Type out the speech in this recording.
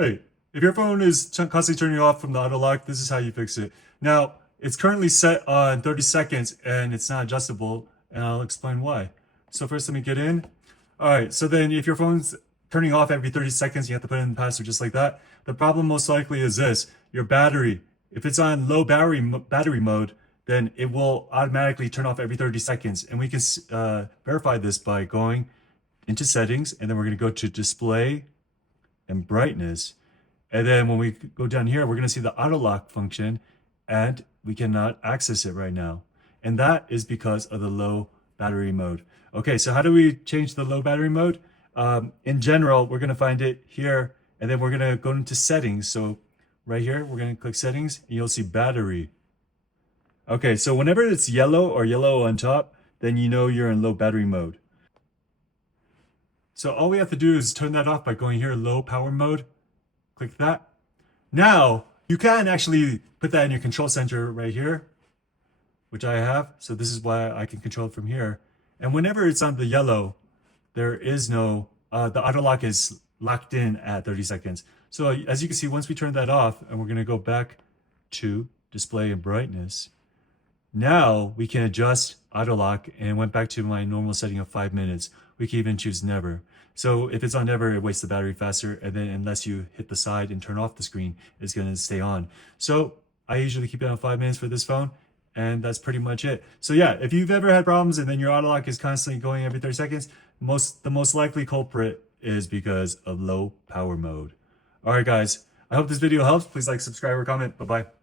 Hey, if your phone is constantly turning off from the auto lock, this is how you fix it. Now, it's currently set on 30 seconds and it's not adjustable, and I'll explain why. So first, let me get in. All right, so then if your phone's turning off every 30 seconds, you have to put in the password just like that. The problem most likely is this: your battery. If it's on low battery mode, then it will automatically turn off every 30 seconds. And we can verify this by going into settings, and then we're going to go to display and brightness. And then when we go down here, we're going to see the auto lock function, and we cannot access it right now. And that is because of the low battery mode. Okay, so how do we change the low battery mode? In general, we're going to find it here, and then we're going to go into settings. So right here, we're going to click settings, and you'll see battery. Okay, so whenever it's yellow or yellow on top, then you know you're in low battery mode. So all we have to do is turn that off by going here, low power mode. Click that. Now, you can actually put that in your control center right here, which I have. So this is why I can control it from here. And whenever it's on the yellow, there is no, the auto lock is locked in at 30 seconds. So as you can see, once we turn that off, and we're going to go back to display and brightness, now we can adjust auto lock, and went back to my normal setting of 5 minutes. We can even choose never. So if it's on never, it wastes the battery faster, and then unless you hit the side and turn off the screen, it's going to stay on. So I usually keep it on 5 minutes for this phone, and that's pretty much it. So yeah, if you've ever had problems and then your auto lock is constantly going every 30 seconds, the most likely culprit is because of low power mode. All right, guys, I hope this video helps. Please like, subscribe, or comment. Bye-bye.